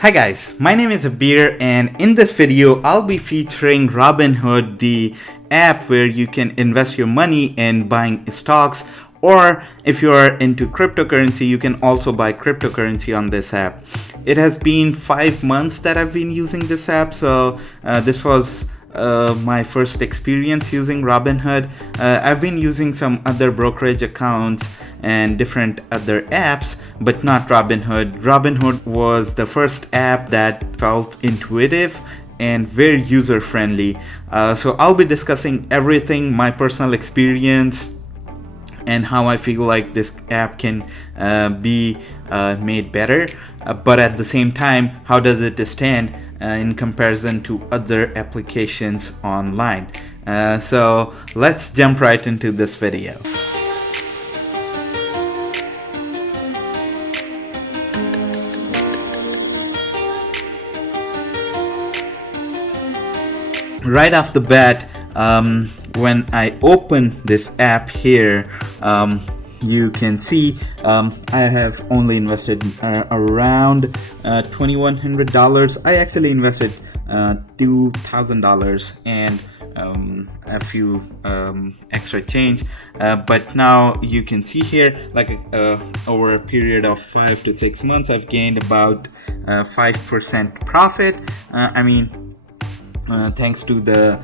Hi guys, my name is Abir, and in this video I'll be featuring Robinhood, the app where you can invest your money in buying stocks, or if you are into cryptocurrency you can also buy cryptocurrency on this app. It has been 5 months that I've been using this app, so this was my first experience using Robinhood. I've been using some other brokerage accounts and different other apps, but not Robinhood. Robinhood was the first app that felt intuitive and very user friendly. So I'll be discussing everything, my personal experience, and how I feel like this app can be made better. But at the same time, how does it stand in comparison to other applications online? So let's jump right into this video. Right off the bat, when I open this app here, you can see I have only invested around $2,100. I actually invested $2,000 and a few extra change, but now you can see here, like over a period of 5 to 6 months I've gained about 5% profit. Thanks to the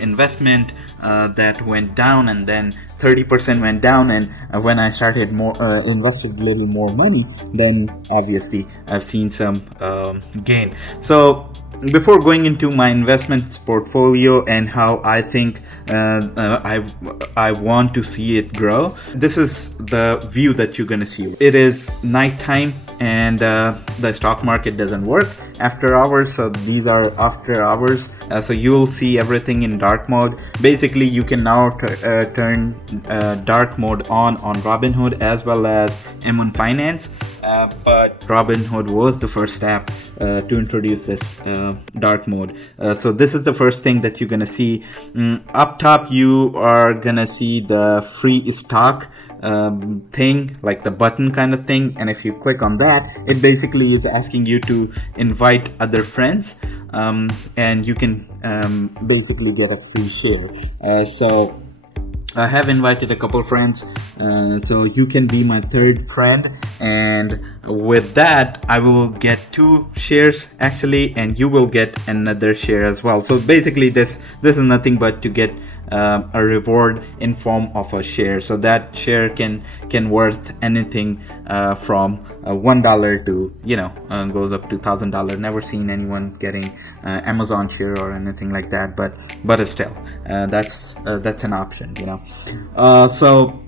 investment that went down, and then 30% went down, and when I started invested a little more money, then obviously I've seen some gain. So before going into my investments portfolio and how I think I want to see it grow, this is the view that you're gonna see. It is nighttime and the stock market doesn't work after hours, so these are after hours, so you'll see everything in dark mode. Basically you can now turn dark mode on Robinhood as well as M1 Finance, but Robinhood was the first app to introduce this dark mode. So this is the first thing that you're gonna see. Up top you are gonna see the free stock thing, like the button kind of thing, and if you click on that, it basically is asking you to invite other friends, and you can basically get a free share. So I have invited a couple friends, so you can be my third friend, and with that I will get 2 shares actually, and you will get another share as well. So basically this is nothing but to get a reward in form of a share. So that share can worth anything from $1 to goes up to $1,000. Never seen anyone getting Amazon share or anything like that, but still that's an option. So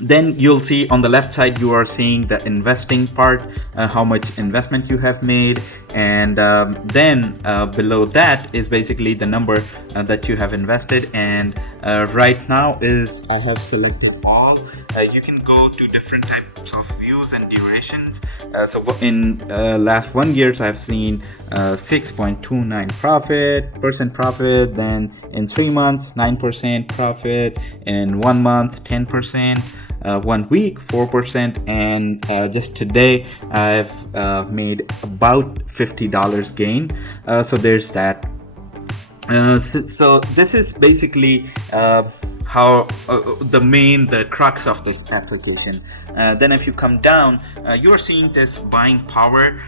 then you'll see on the left side you are seeing the investing part, how much investment you have made, and then below that is basically the number that you have invested. And right now is I have selected all. You can go to different types of views and durations. So in last 1 year I've seen 6.29 profit, then in 3 months 9% profit, in 1 month 10%, 1 week 4%, and just today I've made about $50 gain. So there's that. So this is basically how the crux of this application. Then if you come down, you are seeing this buying power.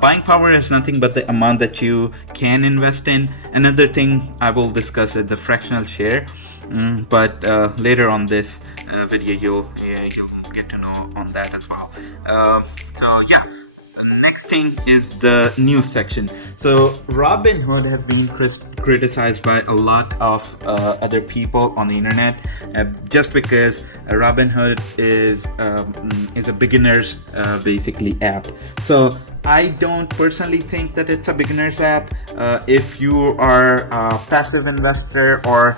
Buying power is nothing but the amount that you can invest in. Another thing I will discuss is the fractional share, but later on this video you'll get to know on that as well. So yeah, the next thing is the news section. So Robinhood has been criticized by a lot of other people on the internet, just because Robinhood is a beginner's basically app. So I don't personally think that it's a beginner's app. If you are a passive investor, or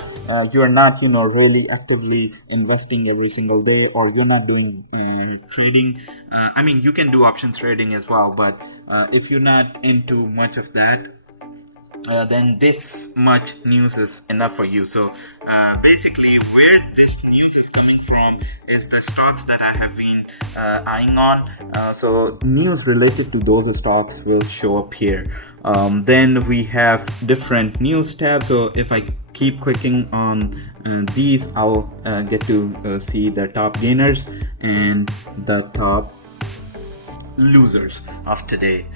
you are not really actively investing every single day, or you're not doing trading, you can do options trading as well, but if you're not into much of that, then this much news is enough for you. So basically, where this news is coming from is the stocks that I have been eyeing on. So news related to those stocks will show up here. Then we have different news tabs. So if I keep clicking on these, I'll get to see the top gainers and the top losers of today.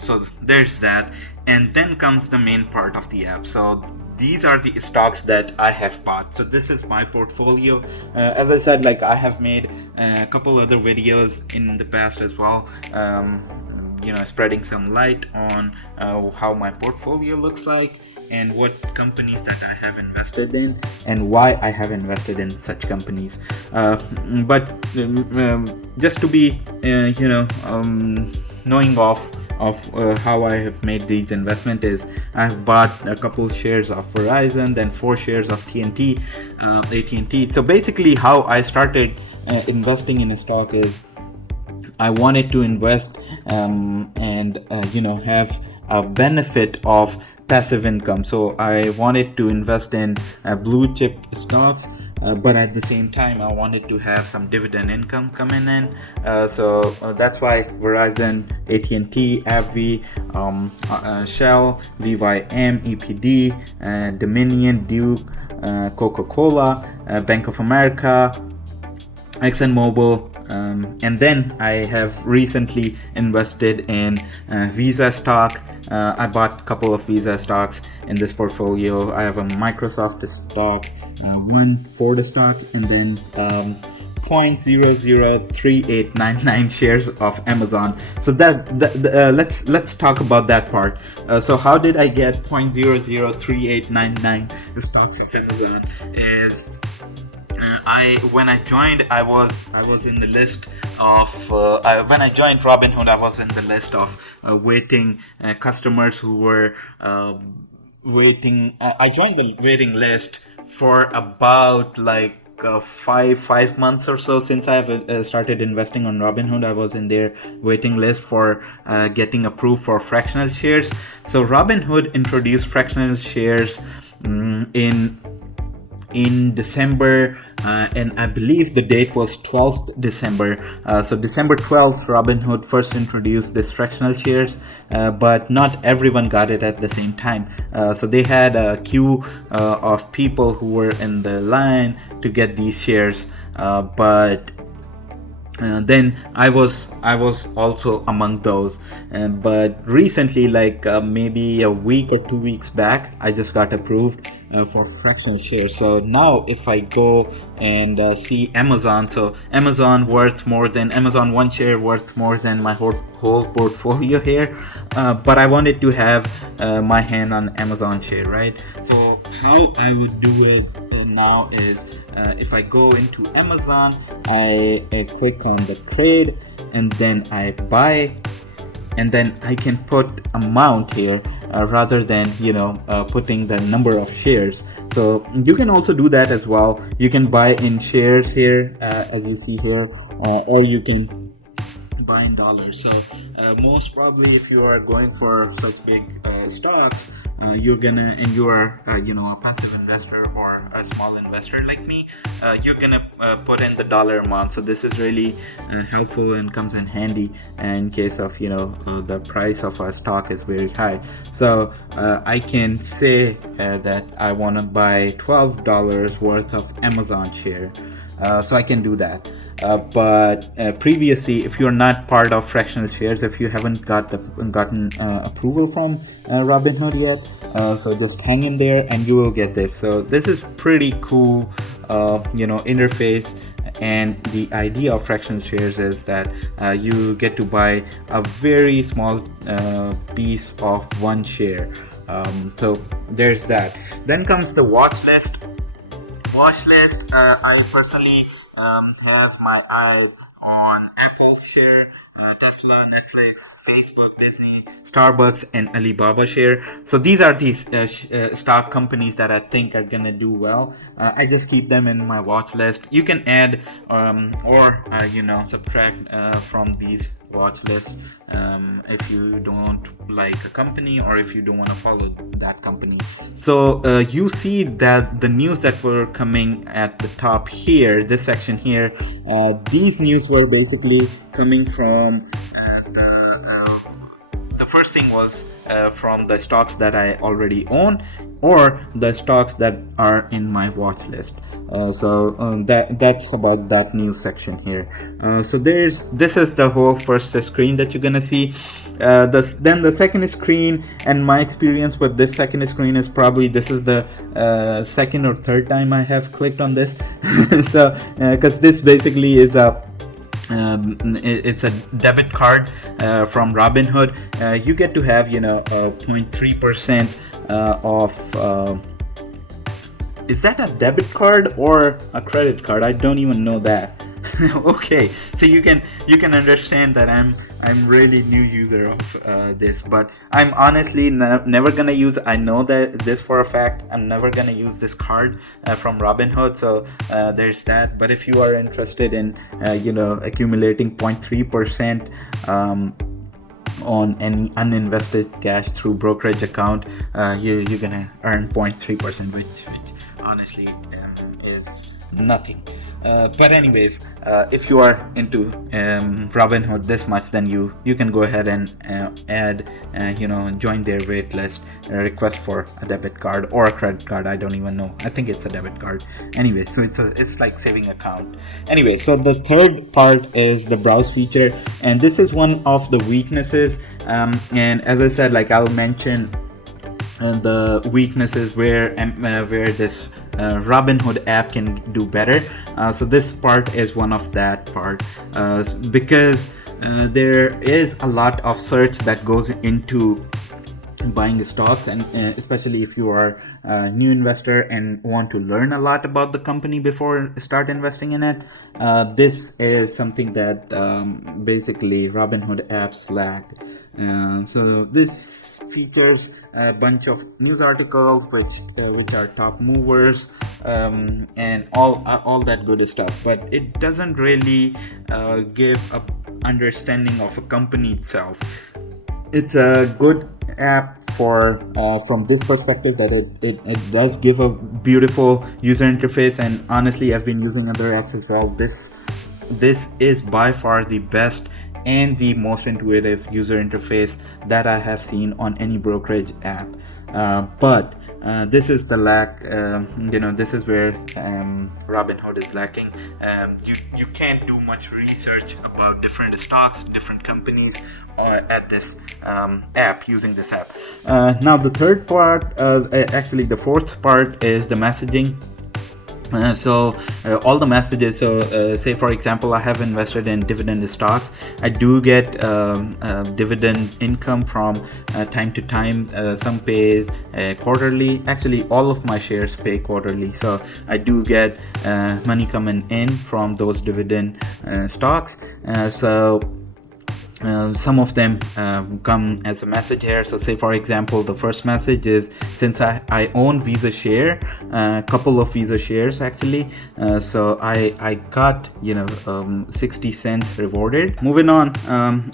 So there's that, and then comes the main part of the app. So these are the stocks that I have bought. So this is my portfolio. As I said, like I have made a couple other videos in the past as well. Spreading some light on how my portfolio looks like and what companies that I have invested in and why I have invested in such companies. But just to be, knowing of how I have made these investment is I have bought a couple shares of Verizon, then 4 shares of AT&T. So basically, how I started investing in a stock is I wanted to invest and have a benefit of passive income. So I wanted to invest in blue chip stocks, but at the same time I wanted to have some dividend income coming in. So that's why Verizon, AT&T, AbbVie, Shell, VYM, EPD, Dominion, Duke, Coca-Cola, Bank of America, ExxonMobil, and then I have recently invested in Visa stock. I bought a couple of Visa stocks in this portfolio. I have a Microsoft stock, one Ford stock, and then 0.003899 shares of Amazon. So let's talk about that part. So how did I get 0.003899 stocks of Amazon? Is when I joined, I was in the list of when I joined Robinhood, I was in the list of waiting customers who were waiting. I joined the waiting list for about like 5 months or so since I've started investing on Robinhood. I was in their waiting list for getting approved for fractional shares. So Robinhood introduced fractional shares in December, and I believe the date was 12th December. So December 12th, Robinhood first introduced this fractional shares, but not everyone got it at the same time. So they had a queue of people who were in the line to get these shares, but then I was also among those. But recently, like maybe a week or 2 weeks back, I just got approved for fractional shares. So now if I go and see Amazon, so Amazon one share worth more than my whole portfolio here. But I wanted to have my hand on Amazon share, right? So how I would do it now is if I go into Amazon, I click on the trade and then I buy, and then I can put amount here rather than putting the number of shares. So you can also do that as well. You can buy in shares here as you see here, or you can buy in dollars. So most probably if you are going for such big stocks, you're gonna, and you are a passive investor or a small investor like me, you're gonna put in the dollar amount. So this is really helpful and comes in handy in case of the price of a stock is very high. So I can say that I want to buy $12 worth of Amazon share. So I can do that. But previously, if you're not part of fractional shares, if you haven't gotten approval from Robinhood yet, so just hang in there and you will get this. So this is pretty cool, interface. And the idea of fractional shares is that you get to buy a very small piece of one share. So there's that. Then comes the watch list. I personally have my eye on Apple share, Tesla, Netflix, Facebook, Disney, Starbucks, and Alibaba share. So these are these stock companies that I think are gonna do well. I just keep them in my watch list. You can add or subtract from these watch lists if you don't like a company or if you don't want to follow that company. So you see that the news that were coming at the top here, this section here, these news were basically coming from the first thing was from the stocks that I already own or the stocks that are in my watch list. That's about that news section here. So this is the whole first screen that you're gonna see. Then the second screen, and my experience with this second screen is probably this is the second or third time I have clicked on this. So because this basically is it's a debit card from Robinhood. You get to have 0.3% of is that a debit card or a credit card? I don't even know that. Okay, so you can understand that I'm really new user of this, but I'm honestly never gonna use. I know that this for a fact. I'm never gonna use this card from Robinhood. So there's that. But if you are interested in accumulating 0.3% on any uninvested cash through brokerage account, you're gonna earn 0.3%, which honestly is nothing. But anyways, if you are into Robinhood this much, then you can go ahead and add join their wait list, request for a debit card or a credit card. I don't even know. I think it's a debit card. Anyway, so it's like saving account. Anyway, so the third part is the browse feature, and this is one of the weaknesses. And as I said, like I'll mention the weaknesses where this Robinhood app can do better. So this part is one of that part because there is a lot of search that goes into buying stocks, and especially if you are a new investor and want to learn a lot about the company before start investing in it, this is something that basically Robinhood apps lack. So this features a bunch of news articles which are top movers and all that good stuff, but it doesn't really give a understanding of a company itself. It's a good app for from this perspective that it does give a beautiful user interface, and honestly I've been using other apps as well. This is by far the best and the most intuitive user interface that I have seen on any brokerage app. But this is the lack. This is where Robinhood is lacking. You can't do much research about different stocks, different companies at this app, using this app. Now the third part, actually the fourth part, is the messaging. All the messages, say for example I have invested in dividend stocks. I do get dividend income from time to time. Some pays quarterly. Actually all of my shares pay quarterly, so I do get money coming in from those dividend stocks. Some of them come as a message here. So say for example the first message is, since I own Visa share, a couple of Visa shares actually, so I got 60 cents rewarded. Moving on,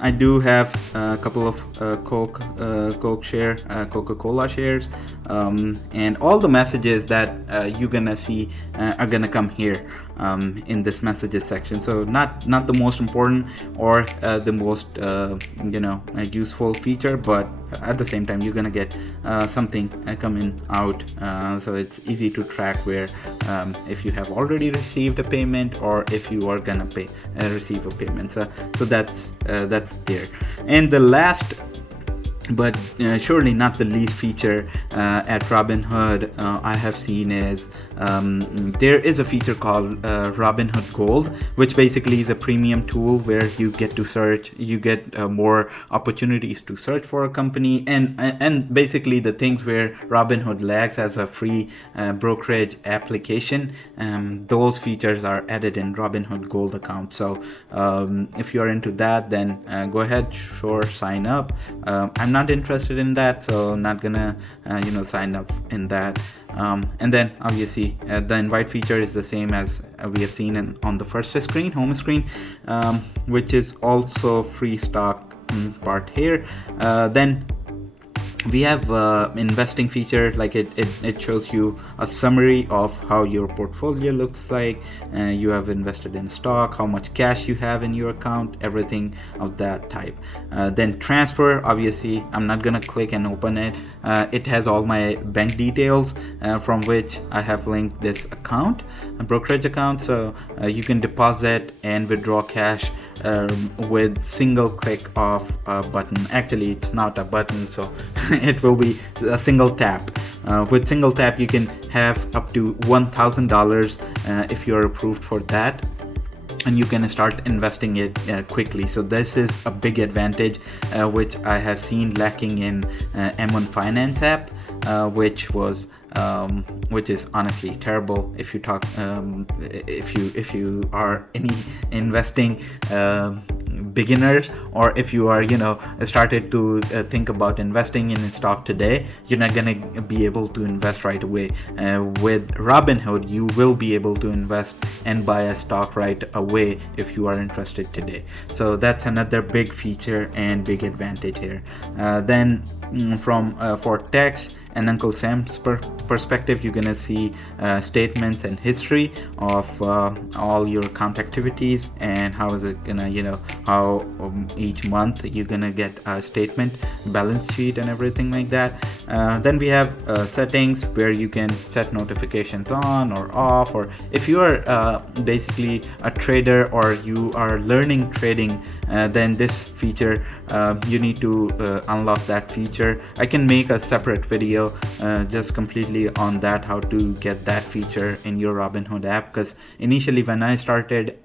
I do have a couple of Coca-Cola shares, and all the messages that you're gonna see are gonna come here in this messages section. So not the most important or the most useful feature, but at the same time you're gonna get something coming out, so it's easy to track where if you have already received a payment or if you are gonna receive a payment. So that's there. And the last but surely not the least feature at Robinhood I have seen is there is a feature called Robinhood Gold, which basically is a premium tool where you get to search, you get more opportunities to search for a company, and basically the things where Robinhood lags as a free brokerage application, those features are added in Robinhood Gold account. So if you are into that, then go ahead, sign up. I'm not interested in that, so not gonna sign up in that. And then obviously the invite feature is the same as we have seen on the first screen, home screen, which is also free stock part here. Then we have investing feature, like it shows you a summary of how your portfolio looks like. You have invested in stock, how much cash you have in your account, everything of that type. Then transfer, obviously I'm not gonna click and open it. It has all my bank details from which I have linked this account, a brokerage account, so you can deposit and withdraw cash with single click of a button. Actually, it's not a button, so it will be a single tap. With single tap you can have up to $1,000 if you're approved for that, and you can start investing it quickly. So this is a big advantage which I have seen lacking in M1 Finance app, which is honestly terrible if you talk if you are any investing beginners, or if you are started to think about investing in stock today. You're not gonna be able to invest right away. With Robinhood you will be able to invest and buy a stock right away if you are interested today. So that's another big feature and big advantage here. Then for tax and Uncle Sam's perspective, you're gonna see statements and history of all your account activities, and how is it gonna, how each month you're gonna get a statement, balance sheet, and everything like that. Then we have settings where you can set notifications on or off, or if you are basically a trader or you are learning trading, then this feature you need to unlock that feature. I can make a separate video just completely on that, how to get that feature in your Robinhood app, because initially when I started,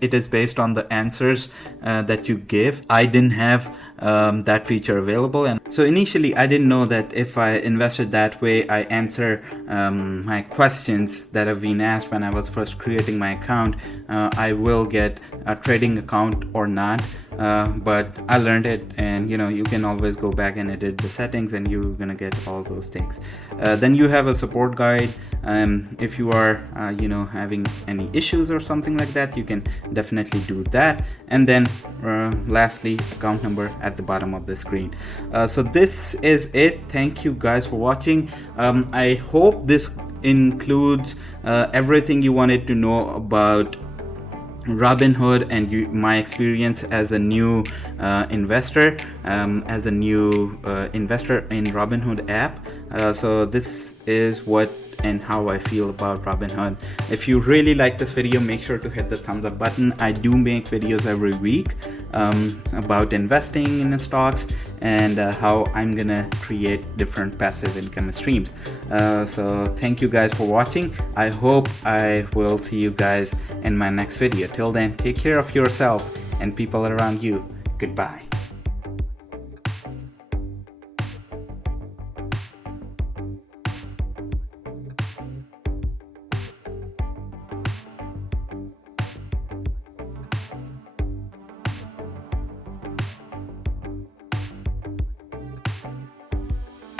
it is based on the answers that you give. I didn't have that feature available, and so initially I didn't know that if I invested that way, I answer my questions that have been asked when I was first creating my account, I will get a trading account or not. But I learned it, and you can always go back and edit the settings, and you're gonna get all those things. Then you have a support guide. If you are having any issues or something like that, you can definitely do that. And then lastly, account number at the bottom of the screen. So this is it. Thank you guys for watching. I hope this includes everything you wanted to know about Robinhood and my experience as a new investor, in Robinhood app. So this is what and how I feel about Robinhood. If you really like this video, make sure to hit the thumbs up button. I do make videos every week about investing in stocks and how I'm gonna create different passive income streams. So thank you guys for watching. I hope I will see you guys in my next video. Till then, take care of yourself and people around you. Goodbye.